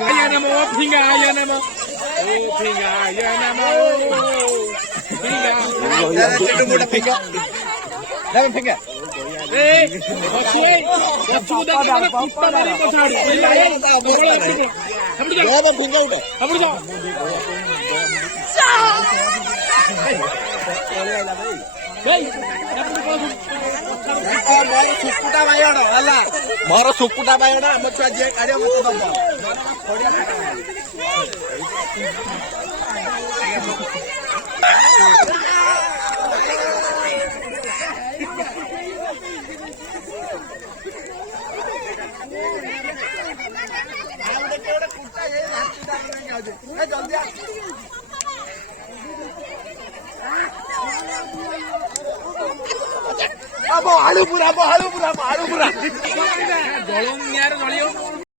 Ayah nama pinga ayah nama. Oh pinga ayah nama. Pinga. pinga. Dalam pinga. मोर सुकुटा बायण आम छुआ जी काढ़ मत दब आलू पूरा जलन नियार जलियो